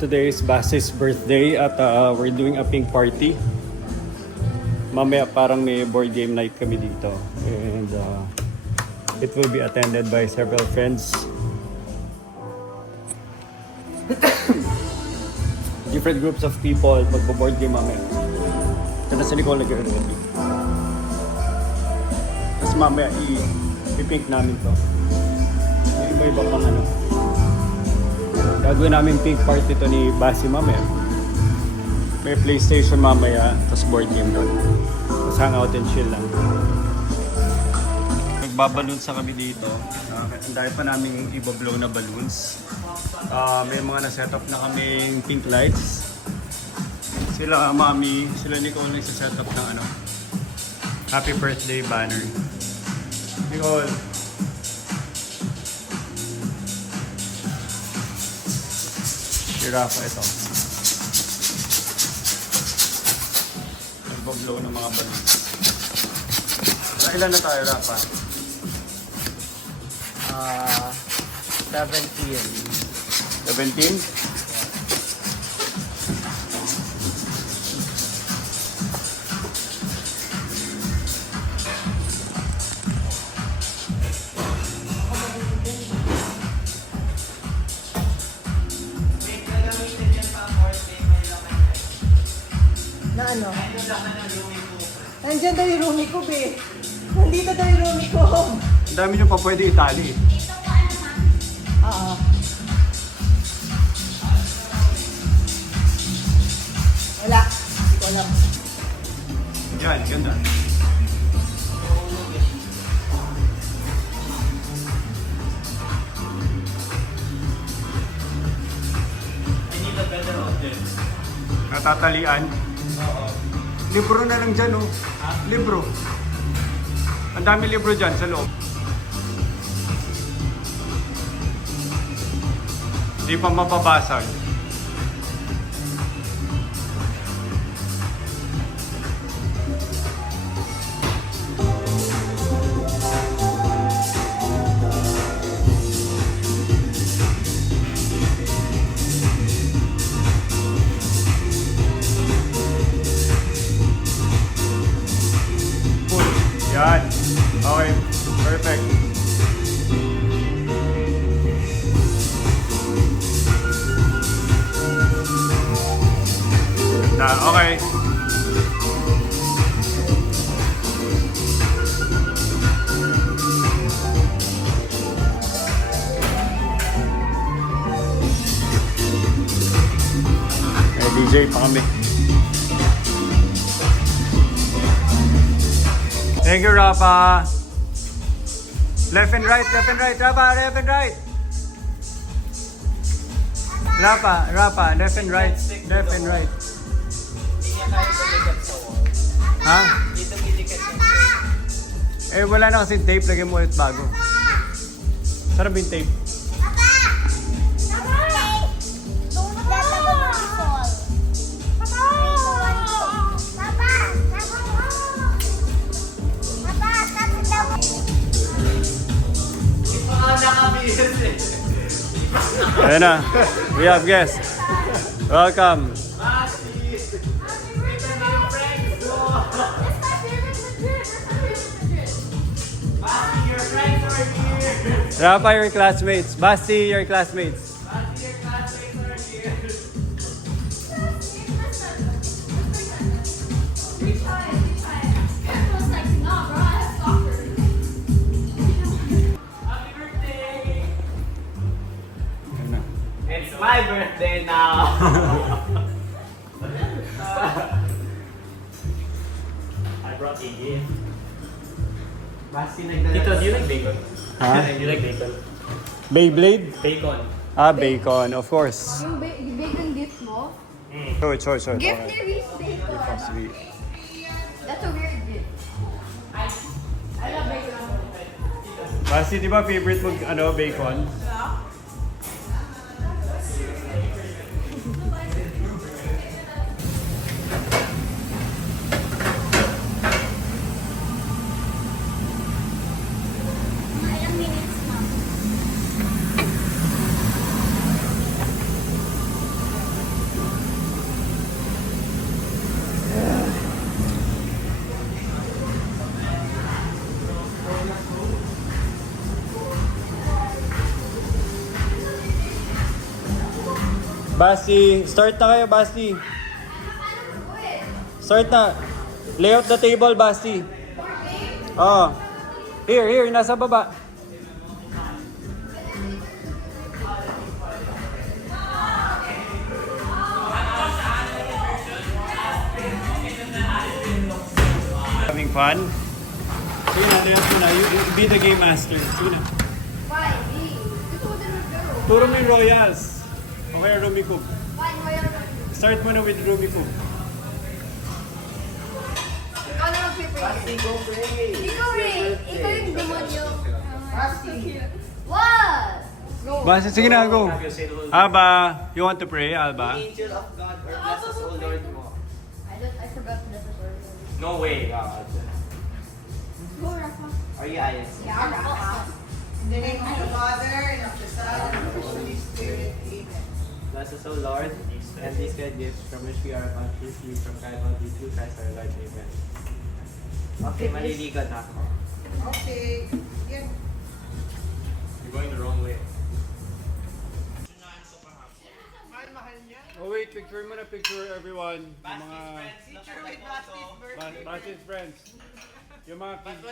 Today is Base's birthday at we're doing a pink party. Mamaya parang may board game night kami dito. And it will be attended by several friends. Different groups of people magbo-board game mamaya. Ito na si Nicole nag-ready. Tapos mamaya i-pink namin to. May iba-iba pang ano. Gagawin namin pink party to ni Basi mamaya. May PlayStation mamaya, tapos board game doon. Tapos hangout and chill lang. Nagbaballoons sa kami dito. Ang dahil pa namin i-blow na balloons. May mga na-set up na kaming pink lights. Sila mami, sila Nicole na isa-set up ng ano, happy birthday banner. Nicole. Si Rafa ito. Nag-blow ng mga balloons. Ilan na tayo, Rafa? 17. 17? Na ano? Nandyan daw yung roomie ko, be. Nandito daw yung roomie ko. Ang dami nyo pa pwede itali. Oo. Wala. Hindi ko alam. Yan, ganda. Natatalian? Oo. Libro na lang dyan, oh. Ha? Libro. Ang dami libro dyan sa loob. Hindi pa mababasag. Yan. Okay. Perfect. Ganda. Okay. DJ pa kami. Thank you, Rafa. Left and right, Rafa, left and right. Rafa, left and right, left and right. Ha? Eh, wala na kasi tape. Lagyan mo ulit bago. Sarap yung tape. Ayan na. We have guests. Welcome. Rafa, your classmates. Basti, your classmates. It's my birthday now! I brought a gift. Tito, do you like bacon? Huh? Do you like bacon? Beyblade? Bacon. Ah, bacon, of course. Yung bacon gift mo? Sure. Gift ni Reese bacon. That's a weird gift. I love bacon. Basti, di ba favorite mo bacon? Basti, start na kayo, Basti. Start na. Lay out the table, Basti. Oh. Here, nasa baba. Having fun? Sige na, you be the game master. Sige na. Why? Me. Ito din mag-go. Turo mo yung Royals. Okay, Rumiko. Why? Why are Start mo na with Rumiko. Ikaw na mag-prepare. Go pray. Ikaw rin. Ikaw yung demonyo. What? Go. Basta, sige na, go. Have you said, Alba, you want to pray, Alba? Angel of God, or bless us, O Lord mo. I forgot the word. No way, God. Go, Rafa. Are you ayos? Yeah, Rafa. In the name of the Father, and of the Son, and of the Holy Spirit. Amen. Bless us, O Lord, and these good gifts from which we are about to receive from God Almighty through Christ our Lord. Amen. Okay, maliligo na ako. Okay. Yeah. You're going the wrong way. Oh wait, picture mo na picture everyone. Yung mga Picture with Basti's birthday. Basti's friends. Yung mga kids,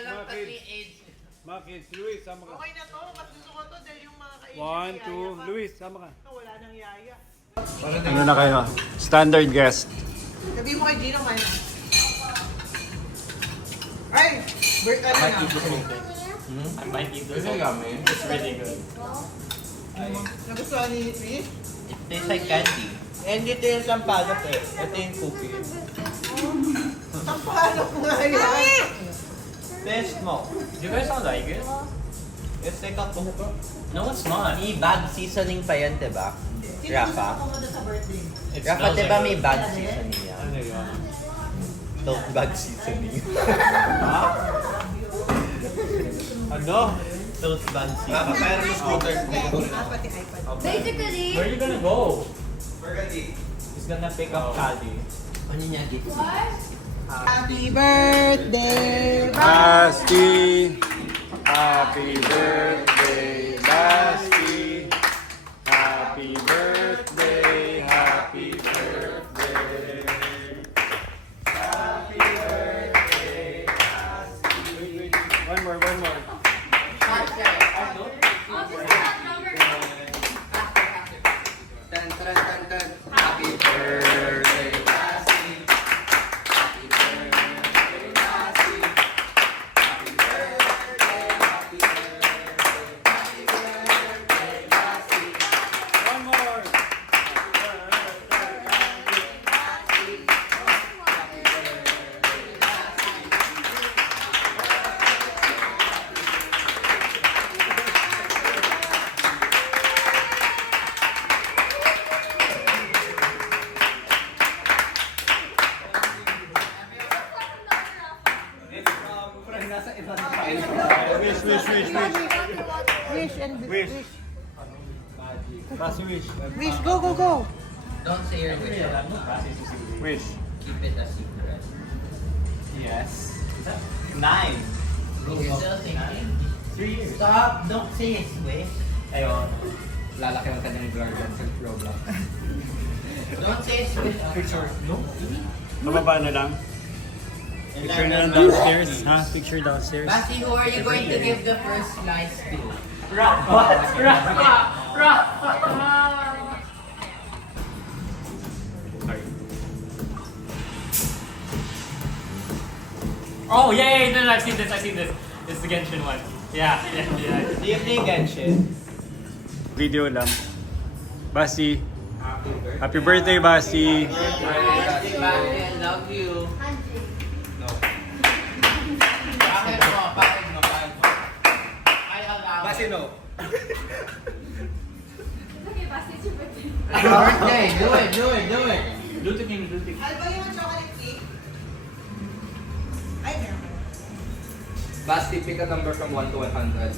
mga kids. Luis, sama ka. Okay na to. Mas gusto ko to dahil yung mga kaibigan. 1, 2, Luis, sama ka. Wala nang yaya. Ano na kayo? Standard guest. Sabi mo kay Gino man. Ay! Birthday na. I might eat this. It's really good. Nagustuhan ni Chris? It tastes like candy. And dito yung sampalok eh. Ito yung cookie. Ang paano ko nga yan? Taste mo. Do you guys not like it? It's like a cookie. No, it's not. May bag seasoning pa yan, diba? Rafa? It Rafa, smells diba like may it. bag seasoning yan? Ano yun? Tote bag seasoning. Ano? Tote bag seasoning. Pati iPad. Basically, Where are you gonna go? He's gonna pick up Cali. Ano niya gift? Happy birthday! Basti! Happy birthday, Basti! Happy birthday, happy birthday! Happy birthday, Basti! Wait, one more. Happy birthday. One more! Wish. Wish and Wish. Basti, wish. Wish, go! Don't say your wish. Wish. Keep it a secret. Yes. 9. You're still thinking? 3 years. Stop! Don't say it's wish. Ayun. Lalaki ang kanya ng garden sa Roblox. Don't say it's wish. Picture. No? Mababa na lang. Picture na lang downstairs. Ha? Picture downstairs. Basti, who are you going to give the first slice to? Sorry. Oh, yay! No, I've seen this. It's the Genshin one. Yeah. Do you play Genshin? Video lang. Basti. Happy birthday, Basti. Happy birthday, I love you. Bakit mo? I allow Basti, no. Birthday, do it. Lutukin. Alba yung chocolate cake? Ay, meron. Basti, pick a number from 1 to 100.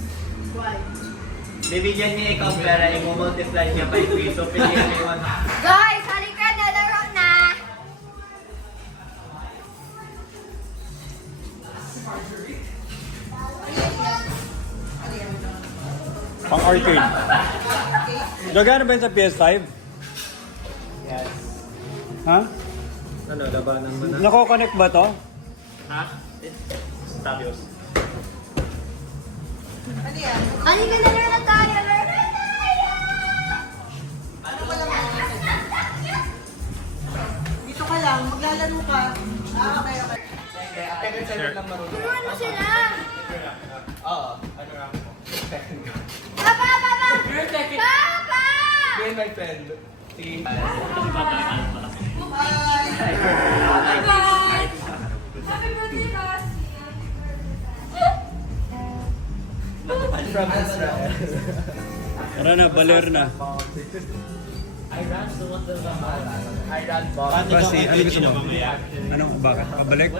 Bibigyan niya ikaw pera, i-multiply niya by 3. So, piliin niya yung 1. guys, halika na, laro na. Pang arcade. Gagana ba yun sa PS5? Ha? Ano, labanan mo na? Nako-connect ba to? Ha? Tabios. Ano yan? Halika na learn na tayo! Learn na tayo! Ano ba naman? Dito ka lang, maglalaro ka. Okay, okay. Turuan mo sila! Oo. Ano rank mo? Papa! Papa! You're second. Papa! You're my friend. Sige. Bye! Happy birthday, boss! From Israel. Tara na, baler na. I ran so much of the I ran bomb. Basi, ano gusto mo? Ano, bakit? Pabalik?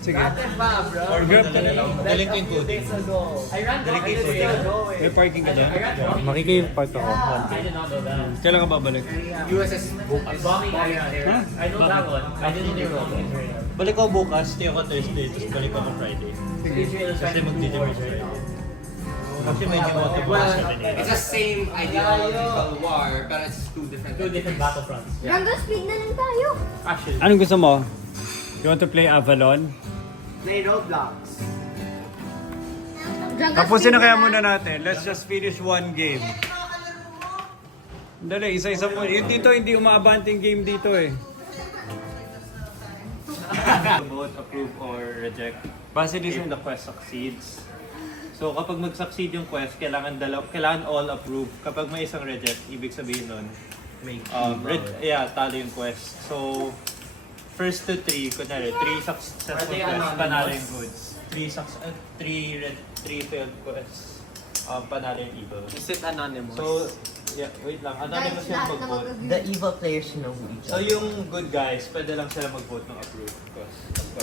Sige. bro. Or grab ka na lang. Daling ko yung food. I ran Daling ko yung food. May parking ka dyan? Makikipart ako. I did not know that. Kailan ka babalik? USS Bombing Iran. I know that one. I didn't know that one. Balik ako bukas, stay ako Thursday, tapos balik ako Friday. Kasi mag-DJ ako Friday. Kasi medyo water bukas sa It's the same ideological war, but it's two different battlefronts. Hanggang speed na lang tayo. Actually, Anong gusto mo? You want to play Avalon? Play Roblox. Tapusin na kaya muna natin. Let's just finish one game. Dali, isa-isa po. Yung dito, hindi umaabanting game dito eh. Vote, approve, or reject Base if dito. the quest succeeds. So kapag mag-succeed yung quest, kailangan all approve. Kapag may isang reject, ibig sabihin nun, talo yung quest. So, first to 3, kunwari, 3 successful quests, panalo yung goods. 3 failed quests, panalo yung evil. Is it anonymous? So, wait lang, anonymous yung lahat na mag-vote. mag-agree. The evil players know each So yung good guys, pwede lang sila mag-vote ng approve. Because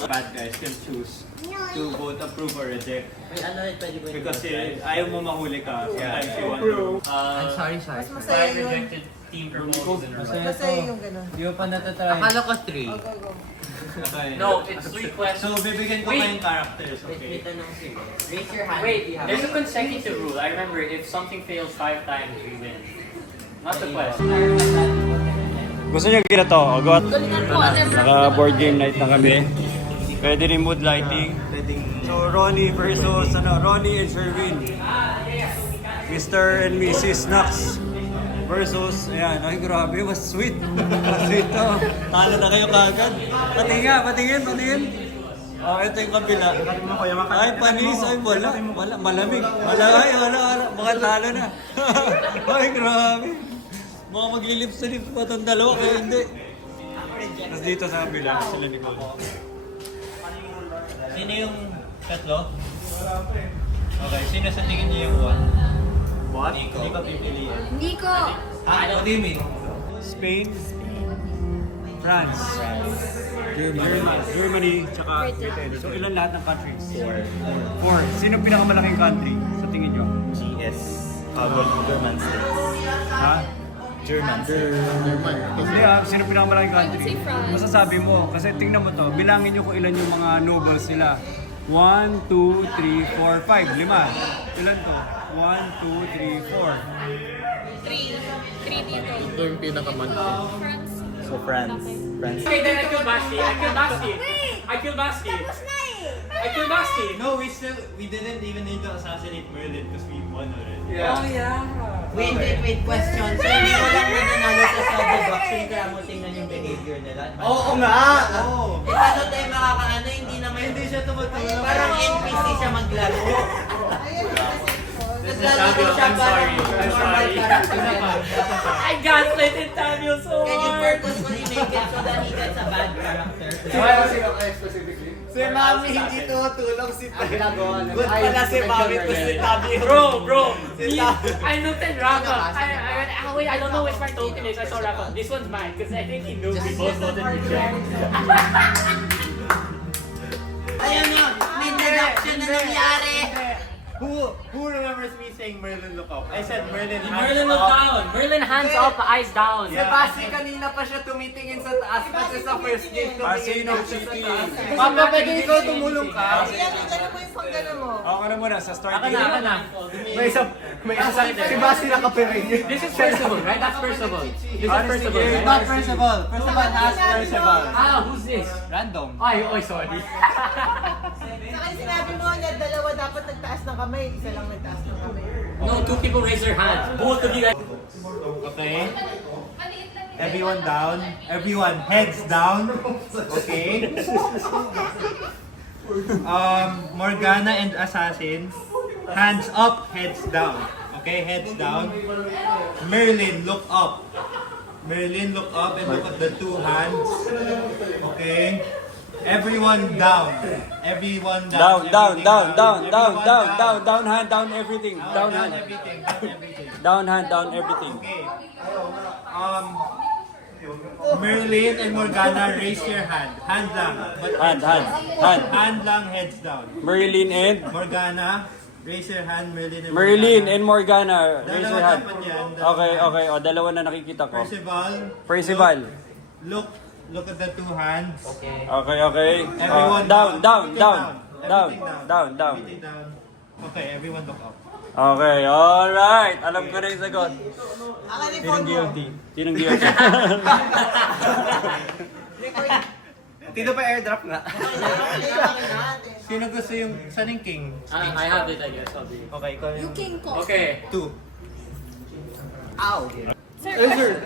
bad guys can choose to vote approve or reject. Wait, ano rin pwede ko Because ayaw mo mahuli ka. Sometimes you want to. sorry. Mas masaya yun. rejected team proposals in a row. Masaya yung gano'n. Di ba pa natatry? Akala ko 3. Go, go. Okay. No, it's 3 quests. So bibigyan ko Wait. kayong characters, okay? Raise your hand. Wait, there's a consecutive rule. I remember if something fails 5 times, we win. Not the quest. Gusto nyo gina to? O, go. Naka-board game night na kami. Pwede rin mood lighting. So, Ronnie versus, Ronnie and Sherwin. Mr. and Mrs. Knox versus, ayan, ay grabe, mas sweet. Mas sweet to. Talo na kayo kagad. Patingin. Oh, ito yung kabila. Ay, panis. Ay, wala. Malamig. Wala. Mga talo na. Ay, grabe. Mga maglilips sa lips pa itong dalawa, kaya hindi. Tapos dito sa kabila, sila Nicole. Sino yung tatlo? Okay, sino sa tingin niyo yung 1? What? Hindi ko pipiliin. Nico! What do you mean? Spain, France, Germany, tsaka Britain. So ilan lahat ng countries? 4. Sino pinakamalaking country sa tingin nyo? GS. German states. Ha? German. Hindi sino pinakamalaking country? Masasabi mo, kasi tingnan mo to, bilangin nyo kung ilan yung mga nobles nila. 1, 2, 3, 4, 5, 5. Ilan to? 1, 2, 3, 4. 3 dito. Ito yung pinakaman. France. So France. Okay, then I killed Basti. Wait! I killed Basti. Tapos na eh! I killed Basti. No, we didn't even need to assassinate Merlin because we won already. Wait, question. So, hindi ko lang nanalo sa Shadow Boxing, kaya mo tingnan yung behavior nila. Oo nga! Oo. Eh, paano tayo makakaano, hindi siya tumutulong. Parang NPC siya maglaro. Ayan, kasi This is Naglaro Tabio. siya I'm parang sorry. I'm normal sorry. character na. I gaslighted Tabio so Can you hard. purposefully make it so that he gets a bad character? Si Mami hindi tumutulong si Tabio. Good pala si Mami to si Tabio. Bro, I looked at Rafa. Wait, I don't know which my token is. I saw Rafa. This one's mine because I think he knew we both voted reject. Ayun na, may deduction na nangyari. Who remembers me saying Merlin look up? I said Merlin hands Merlin look up. down. Merlin hands up, eyes down. Si Basi kanina pa siya tumitingin sa taas kasi sa first game tumitingin Sino na siya sa cheating? taas. Papa, pwede ikaw tumulong ka. Ayan, gano'n mo yung panggano mo. Ako na muna, sa start Ako na. May isa si Basi kape rin. This is Percival, right? That's Percival. This is Percival, right? Not Percival. Percival has Percival. Ah, who's this? Random. Ay, sorry. Saka yung sinabi mo na dalawa dapat nagtaas ng kamay, isa lang nagtaas ng kamay. No, two people raise their hands. Both of you guys. Okay? Everyone down. Everyone heads down. Okay? Morgana and Assassin, hands up, heads down. Okay, heads down. Merlin, look up. Merlin, look up and look at the two hands. Okay? Everyone down. Everyone down. Down, down, Everything down, down, down, Everyone down, down, hand, down, everything. Down, Down hand. everything. Down everything. Down, hand, down, everything. Okay. Merlin and Morgana, raise your hand. Hand lang. But Hand, heads hand, down. hand. Hand lang, heads down. Merlin and Morgana, raise your hand. Merlin Morgana. and Morgana, raise your Dalawa hand. dapat yan, dalawa. Okay, okay. O, dalawa na nakikita ko. Percival. Percival. Look at the two hands. Okay. Okay, okay. Everyone Down, down, Everything down. Down, Everything down, down. Everything down. Okay, everyone look up. Okay, alright. Alam ko na yung sagot. Ang ano yung Sinong phone mo? guilty? Sinong guilty? Dito pa airdrop nga. Sino gusto yung saan yung king? I have it, I guess. I'll be. Okay, ikaw You yung king ko. Okay. two.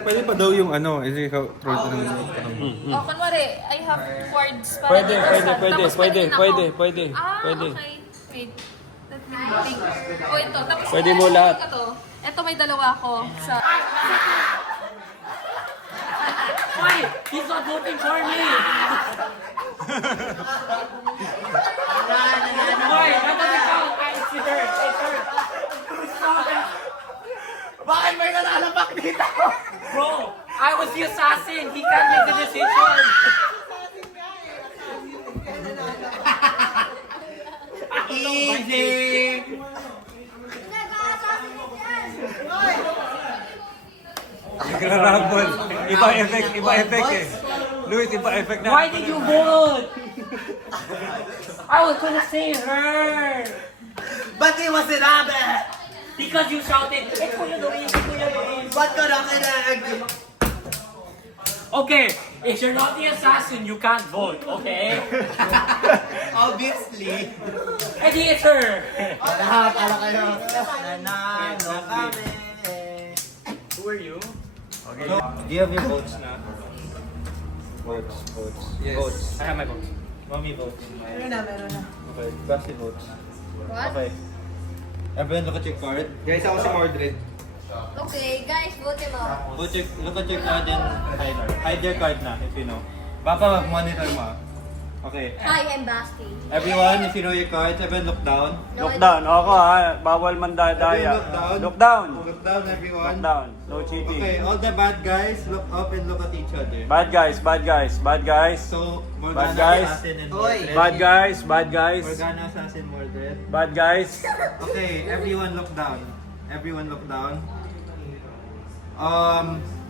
Pwede pa daw yung ano, ikaw throw ito ng O, kunwari, I have words para Pwede, dito pwede, sa- pwede, tapos pwede, pwede, pwede, pwede, Ah, pwede. okay. Wait. Let me think. O, ito. Tapos, Pwede mo lahat. Ito, may dalawa ako sa... Why? He's not voting for me. Why? That doesn't count. It's her. It's her. Stop it. Bakit may nanalapak dito? Bro, I was the assassin. He can't make the decision. Easy! Nagrarabol. Iba effect eh. Luis, iba effect na. Why did you vote? I was gonna say her. Ba't di mo sinabi? Because you shouted, it's Kuya Luis, it's Kuya Luis. Ba't ko nakinig? Okay, if you're not the assassin, you can't vote, okay? Obviously. And it's her. Lahat, ala kayo. Nanalo kami. Who are you? Do you have your votes na? Votes. Yes. Votes. I have my vote. Mommy votes. Meron na, meron na. Okay. Basti votes. What? Okay. Everyone look at your card. Guys, ako si Mordred. Okay, guys, vote him out. Look at your card and hide your card na if you know. Papa, monitor mo. Okay. Hi, I'm Basti. Everyone, if you know your cards, everyone look down. No, Look down. Ako ha. Bawal man daya. Everyone look down. Look down. Look down, everyone. Look down. No cheating. Okay, all the bad guys, look up and look at each other. Bad guys, bad guys, bad guys. So, Bad Morgana, guys. Assassin, and Oy. Mordred. Bad guys, bad guys. Morgana, Assassin, Mordred. Bad guys. Okay, everyone look down. Everyone look down.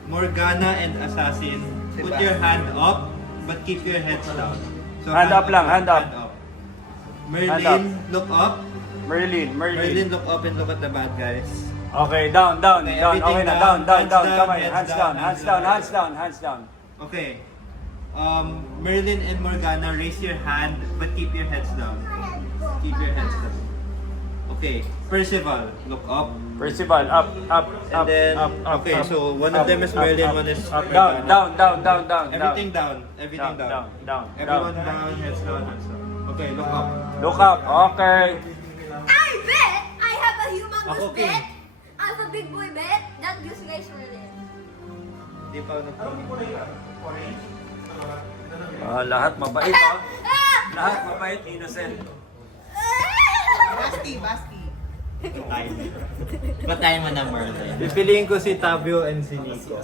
Morgana and Assassin, put your hand up, but keep your heads down. So Hand up lang, hand up. Merlin, Hand look up. Merlin. Merlin, look up and look at the bad guys. Okay, down. Okay, Okay everything na, down, down. hands down, Kamay, heads hands down, down. hands down. Hands down. Okay. Merlin and Morgana, raise your hand, but keep your heads down. Keep your heads down. Okay. Percival, look up. Percival, up. And then, okay, so one of them is Merlin, one is up. Morgana. Down. Everything down. Everything down. Everyone down, heads down, heads down. Okay, look up. Look up. Okay. I bet I have a humongous Ako, king. bet. I have a big boy bet. That gives you guys Merlin. Di pa Lahat mabait ha. Lahat mabait, innocent. Basti. Patayin mo na Merlin. Pipiliin ko si Tabio and si Nico.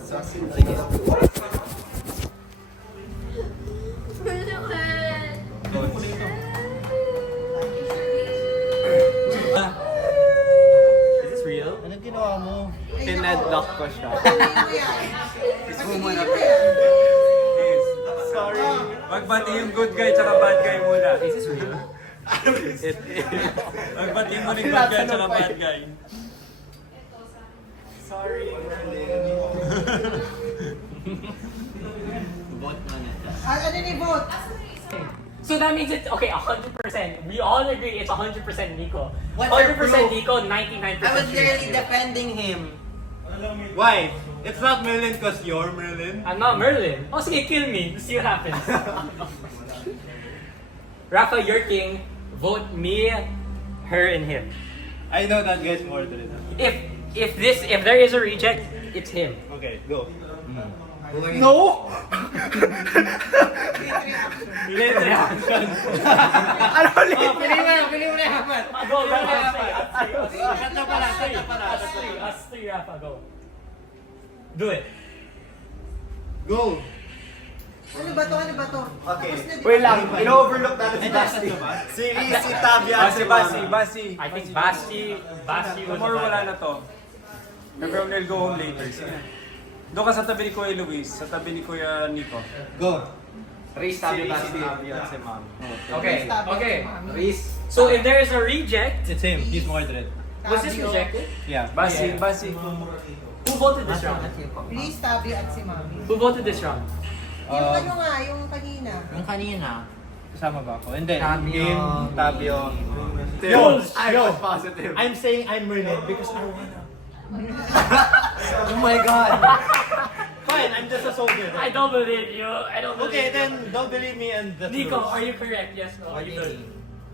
Is this real? Anong ginawa mo? Tinadlock ko siya. Sorry. Magbati yung good guy tsaka bad guy muna. Is this real? Magbati mo ng good guy tsaka bad guy. So that means it's okay, 100%. We all agree it's 100% Nico. What's your 100% proof? Nico, 99% I was literally you. defending him. Why? It's not Merlin because you're Merlin. I'm not Merlin. Oh, sige, kill me. Let's see what happens. Rafa, you're king. Vote me, her, and him. I know that guy's more than enough. If there is a reject, it's him. Okay, go. No! Later. Ano ulit? Pili mo na hapat. Go, us three, Rafa, go. Do it. Go. Ano ba to? Ano ba to? Okay. Tapos na, di ba? Wait lang, ino-overlook natin si Basti. Si Tabia at si Basti. I think Basti was Tomorrow a wala bad na to. Everyone will go home later. Sige. Doon ka sa tabi ni Kuya Luis, sa tabi ni Kuya Nico. Go. Reese, Si tabi ba Tabia at si Ma'am. Okay, okay. Reese. So if there is a reject, It's him. He's more than it. was this Tabio. rejected? Yeah. Basti. Who voted this round? Please, Tabio at si Mami. Who voted this round? Yung ano nga, yung kanina. Yung kanina. Kasama ba ako? Hindi. Tabio. Game, Tabio. Yo, I was positive. I'm saying I'm Merlin because I wanna. Oh my god. Fine, I'm just a soldier. I don't believe you. I don't believe Okay, you. then don't believe me and the Nico, truth. are you correct? Yes, no. Are you good?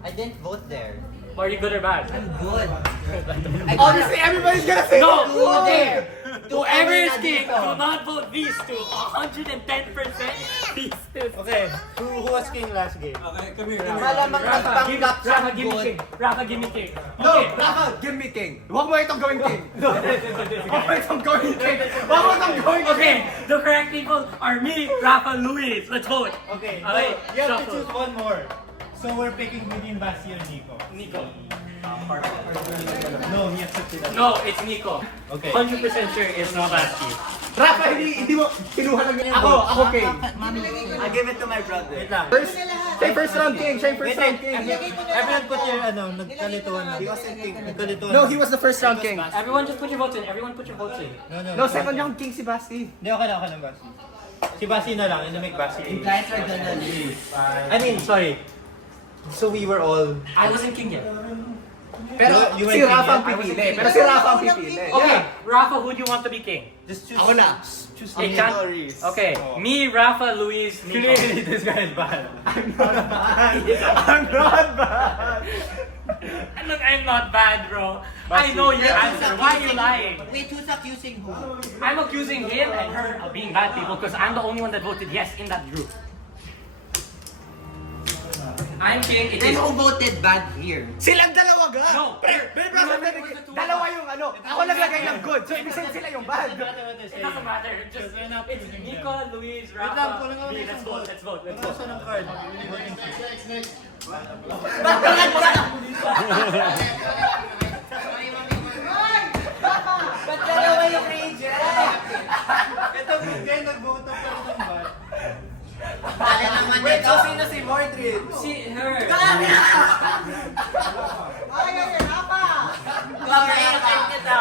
I didn't vote there. Are you good or bad? I'm good. Honestly, everybody's gonna say No, Good. okay. Whoever is Everyone king, dito. do not vote these two. 110% these two. Okay, who was king last game? Okay, come here. Malamang Rafa, give nagpanggap me siya king. good. Rafa, give me king. No, Okay. Rafa, give me king. Huwag mo itong gawing king. Huwag mo itong gawing king. Huwag mo itong gawing king. Okay, the correct people are me, Rafa, Luis. Let's vote. Okay, Okay, you have to shuffle. choose one more. So we're picking between Basti and Nico. Nico. No, he accepted that. No, it's Nico. Okay. 100% sure it's not Basti. Rafa, hindi mo kinuha lang yun. Ako king. I give it to my brother. Wait lang. First, siya yung first round king. Siya yung first Wait, round wait. king. Everyone put your, nagkalituan na. Nagkalituan No, na. he was the first round king. Everyone just put your votes in. Everyone put your votes in. No, second round king si Basti. Hindi, okay lang Basti. Si Basti na lang, and make Basti. You guys are gonna lose. I mean, sorry. So we were all... I wasn't king yet. Pero You si went Rafa ang king, pipili. Pero si Rafa ang pipili. Okay, Rafa, who do you want to be king? Just choose... Ako na. Choose It Nico can't- or Reese. Okay, Oh. me, Rafa, Luis, Nico. Clearly, this guy is bad. I'm not bad. Look, I'm not bad, bro. I know your answer. Why are you lying? Wait, who's accusing who? I'm accusing him and her of being bad people because I'm the only one that voted yes in that group. I'm king. It Then is. who voted bad here? Silang dalawa ga. No. Dalawa yung ano. Ako naglagay ng good. So, ibig sabihin sila yung bad. It doesn't matter. Just it's Nico, Luis, lang, Rafa. kulang ako Me. ng Let's isang vote. Let's vote. Let's vote. Gusto ng card. Ba't dalawa yung reject? Ito, guy, nag-vote pa rin ng bad. Kaya naman ito. sino si Mordred? See her. Ay, Rafa! Pagkailan kita.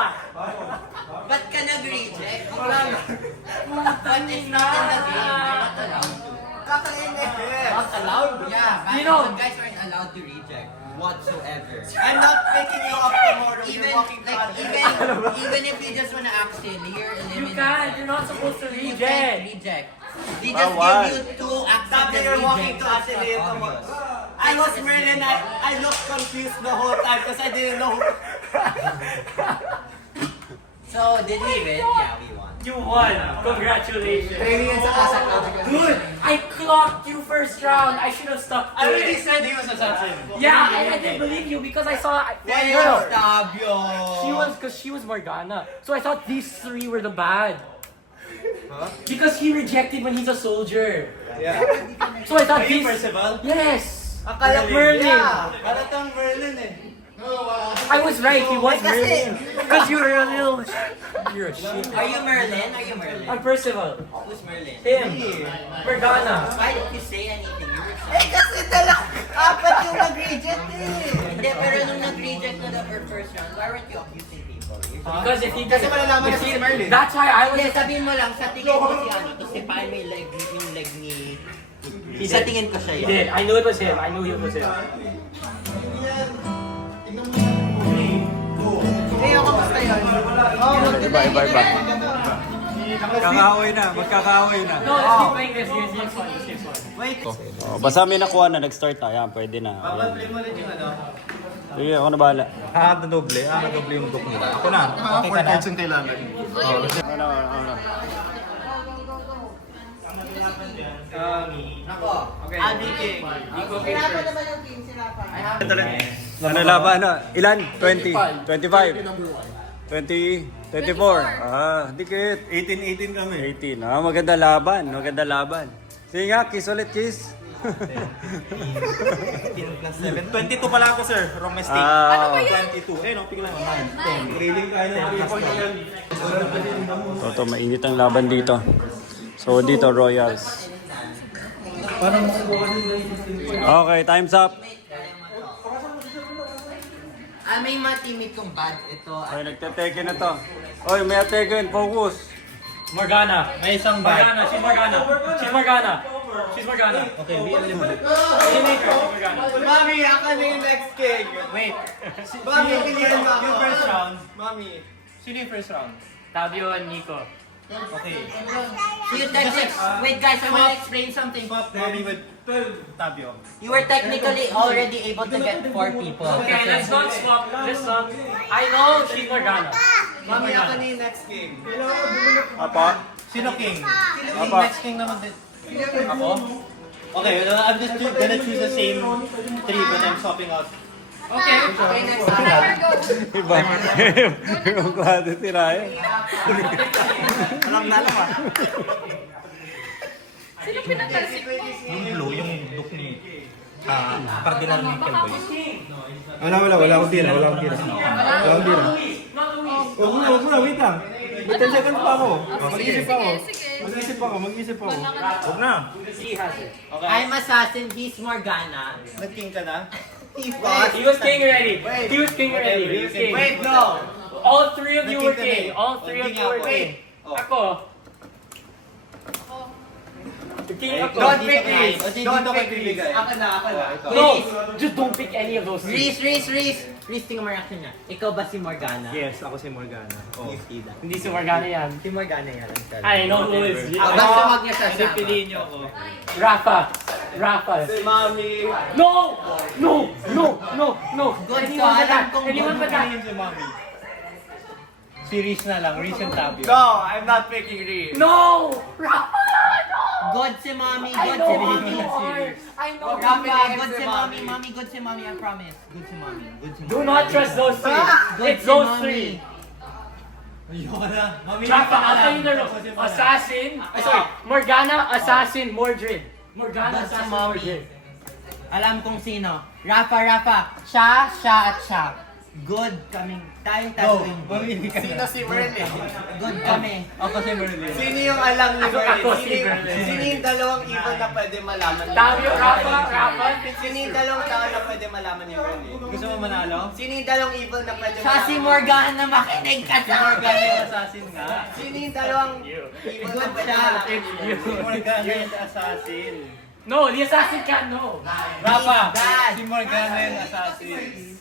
Ba't ka nag-reject? What is not in the game? You're not allowed to. Not allowed? Yeah, bad You know- guys aren't allowed to reject whatsoever. I'm not picking you up tomorrow. Even, You're walking like, even if you just wanna act silly or You eliminate can't. You're not supposed to You can't reject. reject. They just Bawal. give you two accepted Sabi you're walking rejects. to That's Asilio not tomorrow. obvious. I was Merlin. I looked confused the whole time because I didn't know. So, did we win? Yeah, we won. You won. Congratulations. Training yan sa kasak natin. Dude, I clocked you first round. I should have stuck to I already it. said he was assassin. Yeah, and I didn't believe you because I saw. There's Tabio. She was Morgana. So I thought these three were the bad. Because he rejected when he's a soldier. Yeah. So I thought Are you these. Percival? Yes. Akala Merlin. Halatang Merlin eh. I was right. He was Merlin. Because you were a little. You're a shit. Are you Merlin? Are you Merlin? I'm Percival. Who's Merlin? Him. Morgana. Why didn't you say anything? You were Eh, silent. kasi talaga, apat yung nag-reject eh. Hindi, pero nung nag-reject na the first round, why weren't you accusing people? Because if he Kasi malalaman na si Merlin. That's why I was. Hindi, sabihin mo lang, sa tingin mo si ano, to sipain mo yung leg ni Sa tingin ko siya He yun. did. I knew it was him. I knew it was him. Leo, kamusta yun? Iba. Kakaway na, magkakaway na. No, let's keep playing this. This game's fun. This game's fun. Oh, basta may nakuha na, nag-start na. Yan, pwede na. Play mo ulit yung ano. Sige, ako na bahala. Doble yung book nila. Ako na. Okay ka na. yung kailangan. Ano. Abby King. Sinapa naman yung team, sinapa. Ano laban? Ano? Ilan? 20? 25? 20? 24? Dikit. 18 kami. 18. Maganda laban. Sige nga, kiss ulit, kiss. 18 plus 7. 22 pala ako, sir. Wrong mistake. 22. No, pigil lang. 9, 10. Grading tayo ng 3 points. Ito, mainit ang laban dito. So, dito, Royals. Okay, time's up. May mga teammate kong bad. Ito. Okay, nagtateke na to. Oy, may ateke, focus. Morgana. May isang bad. She's Morgana. Okay, we eliminate. Mami, ako na yung next king. Wait. Mami, pilihan mo ako. Yung first round. Mami. Sino yung first round? Tabio and Nico. Okay. So you technically, wait guys, I want to explain something. Swap Mami with Tabio. You were technically already able to get 4 people. Okay, let's not swap. Let's swap. I know she's Morgana. Mami, ako na yung next king. Apa? Sino king? Sino king? Apa? Next king naman din. Ako? Okay, I'm just gonna choose the same 3 but I'm swapping out. Okay. Next time. Go. Iba. Yung klase si Ryan. Alam na alam Sino pinagtalsik mo? Yung blue, yung look ni Cardinal Nickel Boy. Wala akong tira. Wala akong tira. Huwag mo na, wait lang. May 10 seconds pa ako. Mag-isip ako. Huwag na. He has it. I'm assassin, he's Morgana. Nag-king ka na? He was king already. He was king already. He was king. Wait, no. All 3 of you were king. All 3 of you were king. Ako. The king ako. Don't pick Reese. Okay, Don't dito pick kay Reese. bibigay. Ako na. No, just don't pick any of those 3. Reese, tingnan mo reaction niya. Ikaw ba si Morgana? Yes, ako si Morgana. Oh. Hindi si Morgana yan. Si Morgana yan. I'm telling you. I know who is. Basta wag niya sasama. Piliin niyo ako. Rafa. Si Mami. No! Good Anyone ka, but that. alam kong Anyone but that. Si Mami. Si Reese na lang. Reese and Tabio. No, I'm not picking Reese. No! Rafa! Good si mommy, I good know si who mommy. you are. I know who Rafa, you are. good si mommy, mommy, good si mommy, I promise. Good si mommy, good si mommy. Do not trust those 3. Good It's si those mommy. 3. Ayoko na. Mami, Rafa, I'll tell you the rules. Assassin. Sorry. Morgana, Assassin, Mordred. Morgana, Good si Assassin, mommy. Mordred. Alam kong sino. Rafa. Siya at siya. Good kaming. Tayong tatlo yung good. Sino si Merlin? Good kami. Ako si Merlin. Sino yung alam ni Merlin? Ako si Merlin. Sino yung dalawang evil na pwede malaman ni Tabio, Merlin? Rafa. Sino yung dalawang tao na pwede malaman ni Merlin? Gusto mo manalo? Sino yung dalawang evil na pwede Siya si Morgana, makinig ka sa Morgana yung assassin nga. Sino yung dalawang evil na Good pwede siya. malaman? Si Morgana yung assassin. No, the assassin can't know. Rafa, Dad. si Morgana yung assassin.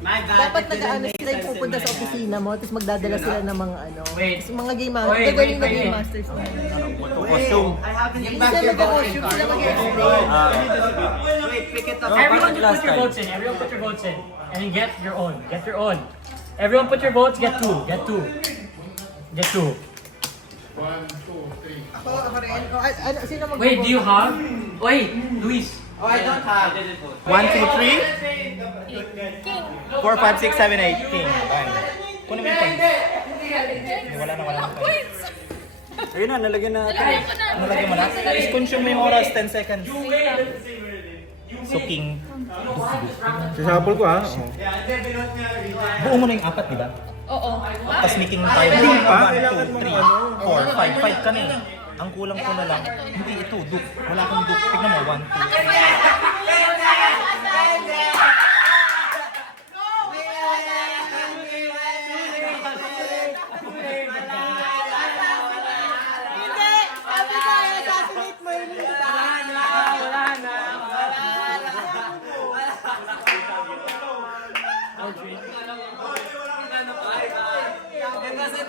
My bad. Dapat nag-ano sila yung pupunta sa opisina mo, tapos magdadala sila ng mga ano. Wait. Tapos mga game Wait, masters. Gagaling na wait. game masters mo. Costume. Hindi sila mag-costume, sila mag-explain. Wait, pick it up. Everyone just put your votes in. Everyone put your votes in. And then get your own. Get your own. Everyone put your votes, get 2. Get 2. Get 2. Ako rin. Ano, sino mag-vote? Wait, do you have? Wait, Luis. Oh, I don't have. 1, 2, 3. 4, 5, 6, 7, 8. King. Bang. Kunin mo yung points. Wala na. Points! Ayun na, nalagyan na. Nalagyan ko na. Nalagyan mo na? Is consume mo yung oras, 10 seconds. So, King. Sasapol ko ha. Buo mo na yung 4, di ba? Oo. Tapos making tayo. Hindi pa. 1, 2, 3, 4, 5. 5 ka na eh. Ang kulang ko na lang. Hindi ito, Duke. Wala kang Duke. Tignan mo, 1, 2. Hindi! Sabi ko,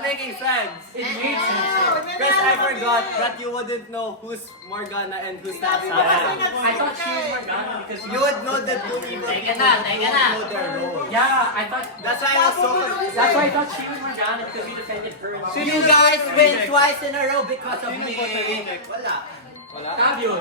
making sense. It makes sense. Because I forgot that you wouldn't know who's Morgana and who's Sassy. I thought she was Morgana because You would know the two evil people, but you wouldn't know their role. yeah, I thought That's why I was so confused. that's why I thought she was Morgana because you defended her. You guys win twice in a row because of me. Wala.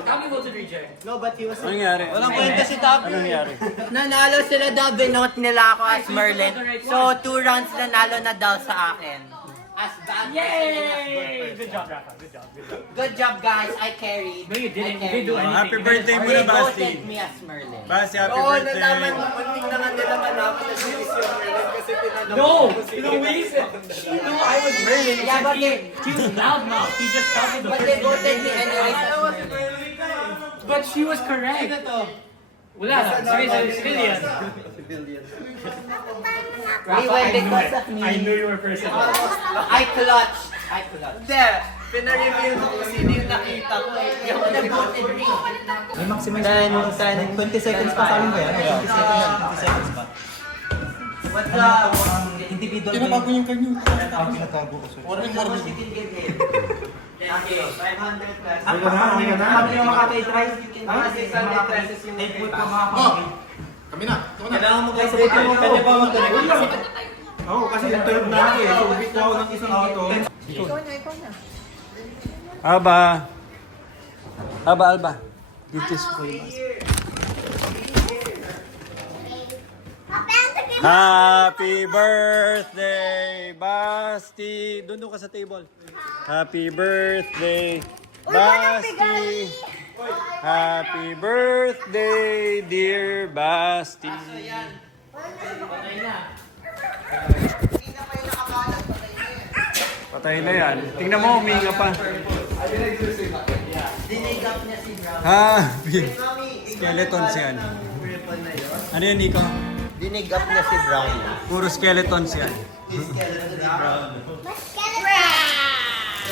Kami voted reject. No, but he was Ano nangyari? Walang kwenta si Tabi. Ano nangyari? Nanalo sila daw, binote nila ako as Merlin. So, 2 rounds nanalo na daw sa akin. As bad Yay! Good job, Rafa. Good job. Good job, guys. I carried. No, you didn't. You I didn't do carried. anything. Happy birthday mo They na, Basti. voted me as Merlin. Basti, happy Oo, birthday. nalaman, munting na nga nila malaman na si Miss yung Merlin kasi tinanong No, ko si Luis. She knew I was Merlin. Yeah, but She was loudmouth. He just started the But they voted me anyways as Merlin. But she was correct. Wala lang. Civilian. We win because of me. I knew you were personal. I clutched. Hindi, pinareview ko kung sino yung nakita ko eh. You would have voted me. May maximum 20 seconds pa sa amin ba yan? 20 seconds pa. What's up? Individual. Tinatago yung kanyo. Tinatago ko. What you can give him? Okay, 500 plus. Kami yung makaka-try. Mga 600 pesos yung pay pass. Kailangan mo guys, kanya pa mag-connect. Oo, kasi yung third na ako eh. So, bitaw ng isang dito. Ikaw na. Alba. This is for you. Happy birthday, Basti. Doon ka sa table. Happy birthday, Basti. Happy birthday, dear Basti. Patay na yan. Tingnan mo, huminga pa. Dinigap niya si Brown. Happy skeletons yan. Ano yan, Nico? Dinigap niya si Brown. Puro skeletons yan.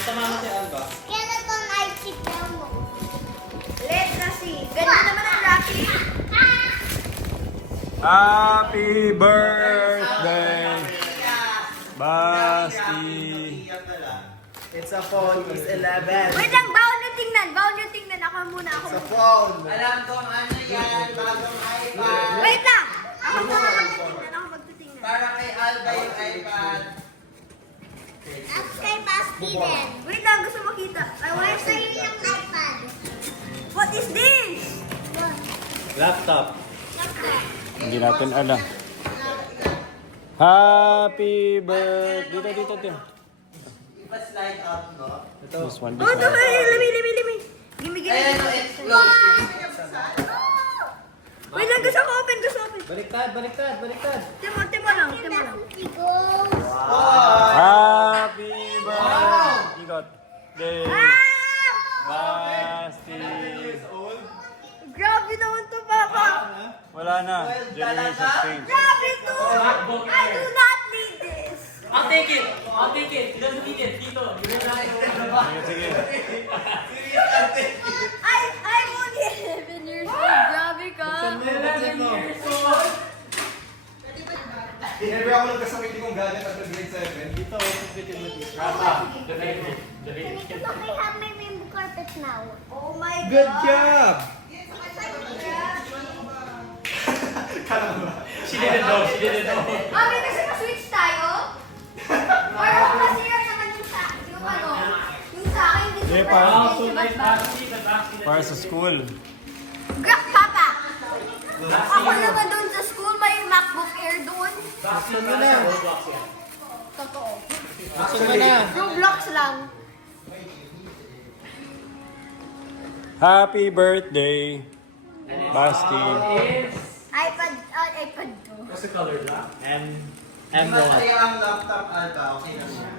Skeleton ay chicken mo. Letra C. Ganda naman ang Rocky. Happy birthday, Basti. It's a phone, it's 11. Wait lang, bawal nyo tingnan. Ako muna. Sa phone. Alam kong ano yan, bagong iPad. Wait lang. Ako muna magtitingnan. Para kay Alba yung iPad. Tapos kay Basti din. Wait lang, gusto makita. I want to see yung iPad. What is this? Laptop. Hindi natin alam. Happy birthday. Dito. Ipa-slide out, no? This one. Oh, ito. Limi. Give Ayan, me. it's closed. Wait lang, gusto ko open. Baliktad. Timo lang. Happy birthday, Basti. Grabe naman to, Papa. Wala na. Generation change. Grabe to. I do not need this. I'll take it. He doesn't need it. Dito. Sige. I'm only 11 years old. Grabe ka. 11 years old. Never ako nagkasamiti kong gadget at grade 7. Dito ako competed with you. The favorite. Look, I have my rainbow carpet now. Oh my God. Good job! She didn't know. Mami, kasi ma-switch tayo? Para masira naman yung sa akin. Hindi Sige, ko pa. Para sa school. Papa! Ako naman doon sa school, may MacBook Air doon. Totoo. Roblox lang. Happy birthday, Basti. iPad to. What's the color black? Masaya ang laptop, Alba. Okay na siya.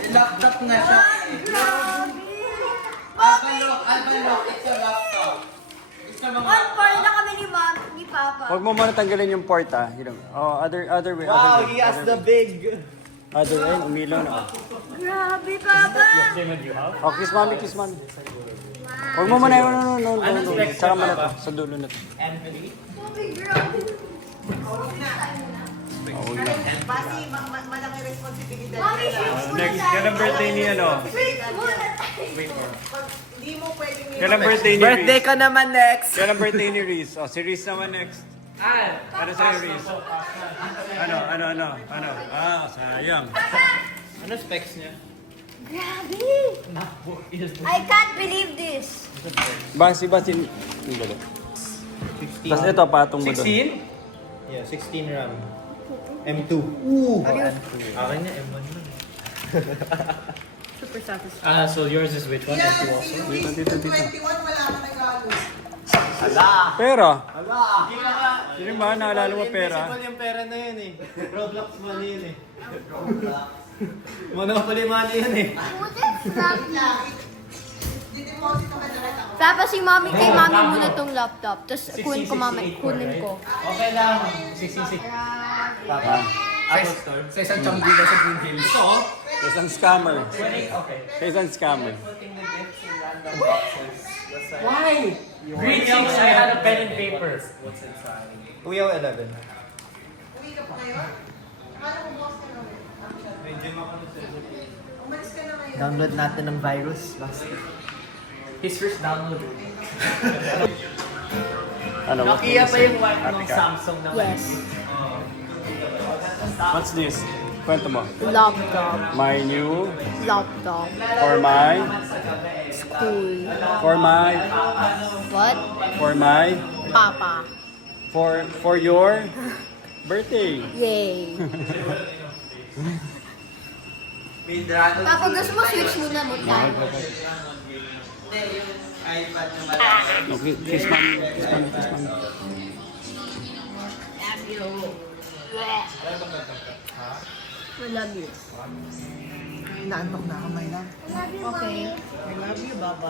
Yung laptop na siya. Grabe! Alba, look, it's a laptop. It's a mga... On par na kami ni Papa. Huwag mo muna tanggalin yung port ah. Other way. Wow, he has the big... Other way, umilaw na. Grabe, Papa! Same as you have? Oh, kiss mommy. Huwag mo muna no. Saka mo na to, sa dulo na to. Emily? Grabe, grabe. Oh, huwag na. Basi, malaki responsibilidad. Mami, shoes muna Next, tayo. kailan birthday ni ano? Wait, muna tayo. Pag hindi mo pwedeng Kailan birthday ni Birthday Reese? ko naman next. Kailan birthday ni Reese? Oh, si Reese naman next. Ano sa'yo, Reese? Ano? Ah, sayang. Ano specs niya? Grabe. I can't believe this. Basi. Tapos ito, patong mo doon. 16? Yeah, 16 RAM. M2. Ooh! Akin niya, M1 lang. super satisfied. So yours is which one? Yan, dito. 21, wala ka nagalo. Pera. Sino ba? Naalala mo pera? Invisible yung pera na yun eh. Roblox money yun eh. Monopoly money yun eh. Tapos si mami, kay mami muna tong laptop. Tapos kunin ko. Okay lang. 66. Sa isang chambiga sa Green Hills. Sa isang scammer. Okay. Sa isang scammer. Why? Greetings, I had a pen and paper. Kuya 11. Uwi ka pa kayo? Akala ko boss ka na ulit. Umalis ka na ngayon. Download natin ng virus. His first download. Ano? Nokia pa yung wife ng Samsung naman. Yes. What's this? Kwento mo. Laptop. My new, Laptop. for my, School. for my, What? for my, Papa. for your birthday. Yay. May dragon. Papa, gusto mo switch muna mo tayo? Hindi, yung iPad na malaki. Okay, kiss mommy. Kiss mommy, kiss mommy. I love you. Naantok na kamay na. Okay. I love you, Baba.